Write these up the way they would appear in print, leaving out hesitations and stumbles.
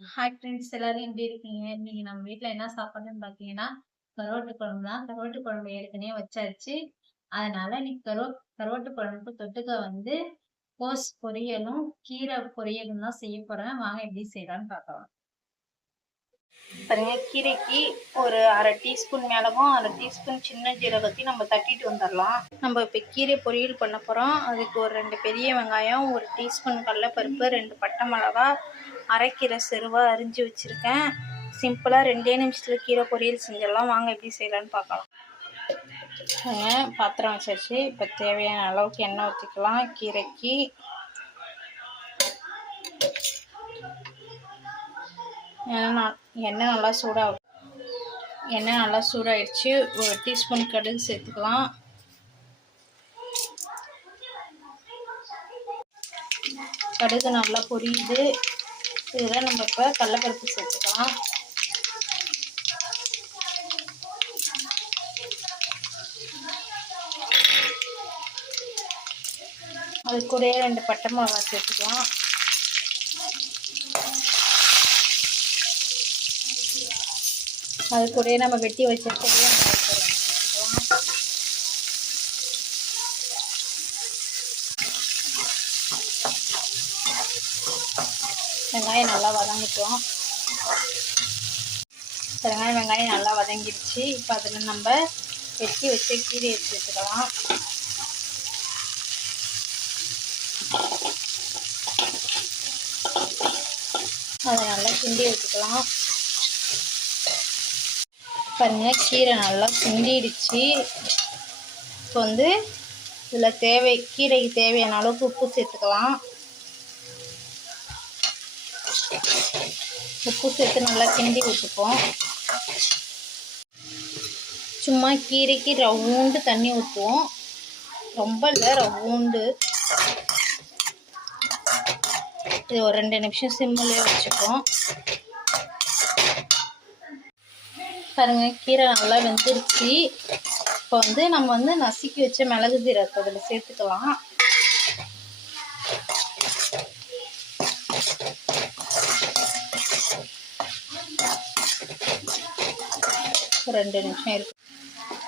Hi friends, எல்லாரும் எப்படி இருக்கீங்க? இன்னைக்கு நம்ம வீட்ல என்ன சாப்பாடுன்னு பார்த்தீங்கன்னா, கருவாட்டு குழம்பு தான். கருவாட்டு குழம்பு ஏற்கனவே வச்சாச்சு. அதனால இன்னைக்கு கருவாட்டு குழம்புக்கு தொட்டுக்க வந்து கோஸ் பொரியலும், கீரை பொரியலும் தான் செய்ய போறேன். வாங்க எப்படி செய்யலாம்னு பார்க்கலாம். பாருங்க, கீரைக்கு ஒரு அரை டீஸ்பூன் மிளகும், அரை டீஸ்பூன் சின்ன ஜீரகத்தையும் நம்ம தட்டிட்டு வந்துடலாம். நம்ம இப்போ கீரை பொரியல் பண்ண போகிறோம். அதுக்கு ஒரு 2 பெரிய வெங்காயம், ஒரு டீஸ்பூன் கடலைப்பருப்பு, 2 பட்டை மிளகா, அரைக்கீரை செருவா அரிஞ்சு வச்சுருக்கேன். சிம்பிளாக 2 நிமிஷத்தில் கீரை பொரியல் செஞ்சிடலாம். வாங்க எப்படி செய்யலான்னு பார்க்கலாம். பாத்திரம் வச்சாச்சு. இப்போ தேவையான அளவுக்கு எண்ணெய் ஊற்றிக்கலாம். கீரைக்கு எண்ணெய் நல்லா சூடாகும். எண்ணெய் நல்லா சூடாயிடுச்சு. ஒரு டீஸ்பூன் கடுகு சேர்த்துக்கலாம். கடுகு நல்லா பொரியுது. இதில் நம்ம இப்போ கடலைப்பருப்பு சேர்த்துக்கலாம். அது கூட 2 பட்டை மிளகா சேர்த்துக்கலாம். அது கூட நம்ம வெட்டி வச்ச பெரிய வெங்காயத்தை சேர்த்துக்கலாம். வெங்காயம் நல்லா வதங்கிட்டோம். வெங்காயம் நல்லா வதங்கிடுச்சு. இப்போ அதில் நம்ம வெட்டி வச்ச கீரையை சேர்த்துக்கலாம். அதை நல்லா கிண்டி வச்சுக்கலாம். பாருங்க, கீரை நல்லா கிண்டிடுச்சு. இப்போ வந்து இதில் கீரைக்கு தேவையான அளவுக்கு உப்பு சேர்த்துக்கலாம். உப்பு சேர்த்து நல்லா கிண்டி விட்டுப்போம். சும்மா கீரைக்கு ரவுண்டு தண்ணி ஊற்றுவோம், ரொம்ப இல்லை, ரவுண்டு. இது ஒரு 2 நிமிஷம் சிம்மிலே வச்சுப்போம். பாருங்க, கீரை நல்லா வெந்துருச்சு. இப்போ வந்து நம்ம வந்து நசுக்கி வச்ச மிளகு ஜீரகத்தை அதில் சேர்த்துக்கலாம். ஒரு 2 நிமிஷம் இருக்கு.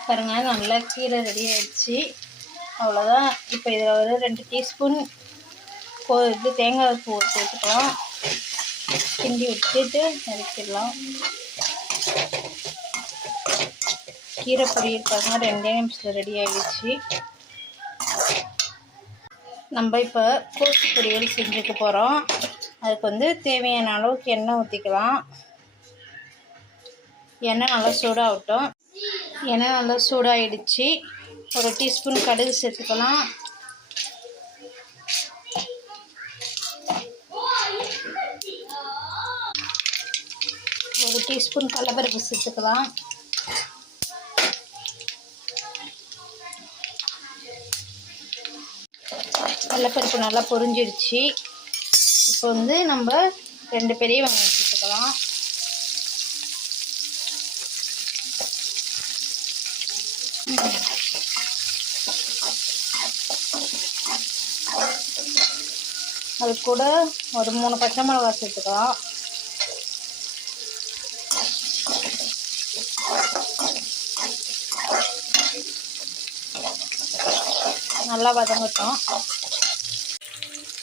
பாருங்க, நல்லா கீரை ரெடி ஆயிடுச்சு. அவ்வளோதான். இப்போ இதில் ஒரு 2 டீஸ்பூன் தேங்காய் பூ சேர்த்துக்கலாம். கிண்டி வச்சுட்டு இறக்கிடலாம். கீரை பொரியல் பாருங்க 2 நிமிஷத்தில் ரெடி ஆகிடுச்சு. நம்ம இப்போ கோஸ் பொரியல் செஞ்சுக்க போகிறோம். அதுக்கு வந்து தேவையான அளவுக்கு எண்ணெய் ஊற்றிக்கலாம். எண்ணெய் நல்லா சூடாகட்டும். எண்ணெய் நல்லா சூடாகிடுச்சு. ஒரு டீஸ்பூன் கடுகு சேர்த்துக்கலாம். ஒரு டீஸ்பூன் கடலைப்பருப்பு சேர்த்துக்கலாம். கடலைப்பருப்பு நல்லா பொரிஞ்சிடுச்சு. இப்போ வந்து நம்ம 2 பெரிய வெங்காயம் சேர்த்துக்கலாம். அது கூட ஒரு 3 பச்சை மிளகா சேர்த்துக்கலாம். நல்லா வதங்கட்டும்.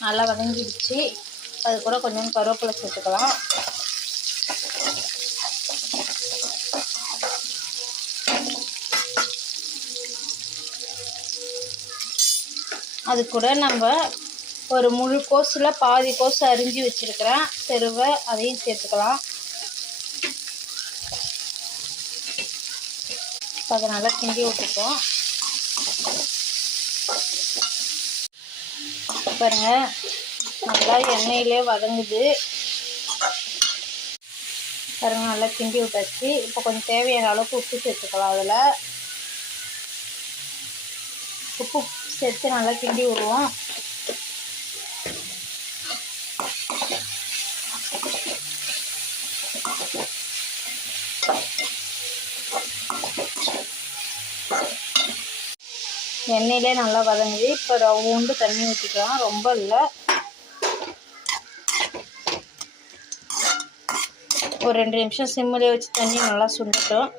நல்லா வதங்கிடுச்சு. அது கூட கொஞ்சம் கருவேப்பிலை சேர்த்துக்கலாம். அது கூட நம்ம ஒரு முழு கோஸில் பாதி கோஸ் அரிஞ்சு வச்சுருக்கிறேன் செருவை, அதையும் சேர்த்துக்கலாம். அதை நல்லா கிண்டி விட்டுப்போம். பாருங்க, நல்லா எண்ணெயிலே வதங்குது. பாருங்க, நல்லா கிண்டி விட்டாச்சு. இப்போ கொஞ்சம் தேவையான அளவுக்கு உப்பு சேர்த்துக்கலாம். அதில் உப்பு சேர்த்து நல்லா கிண்டி விடுவோம். எண்ணெயிலே நல்லா வதங்குது. இப்போ ரவுண்டு தண்ணி ஊற்றிக்கலாம், ரொம்ப இல்லை. ஒரு 2 நிமிஷம் சிம்மிலே வச்சு தண்ணி நல்லா சுண்டட்டும்.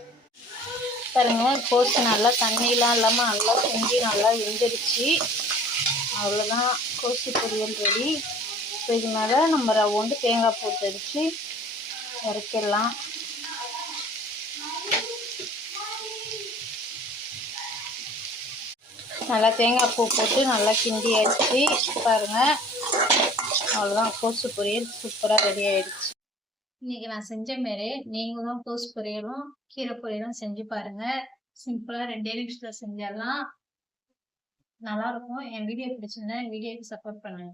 பாருங்க, கோஸு நல்லா தண்ணிலாம் இல்லாமல் நல்லா சுண்டி நல்லா வெந்துடுச்சு. அவ்வளோதான், கோஸு பொரியல் ரெடி. இப்போ இது மேலே நம்ம ரவுண்டு தேங்காய் போட்டு அடித்து இறக்கிடலாம். நல்லா தேங்காய் பூ போட்டு நல்லா கிண்டியாச்சு. பாருங்கள், அவ்வளோதான், கோஸு பொரியல் சூப்பராக ரெடி ஆகிடுச்சு. இன்னைக்கு நான் செஞ்ச மாரி நீங்களும் கோஸ் பொரியலும் கீரை பொரியலும் செஞ்சு பாருங்க. சிம்பிளா 2 நிமிஷத்துல செஞ்சிடலாம். நல்லா இருக்கும். என் வீடியோ பிடிச்சிருந்தா என் வீடியோக்கு சப்போர்ட் பண்ணுங்க.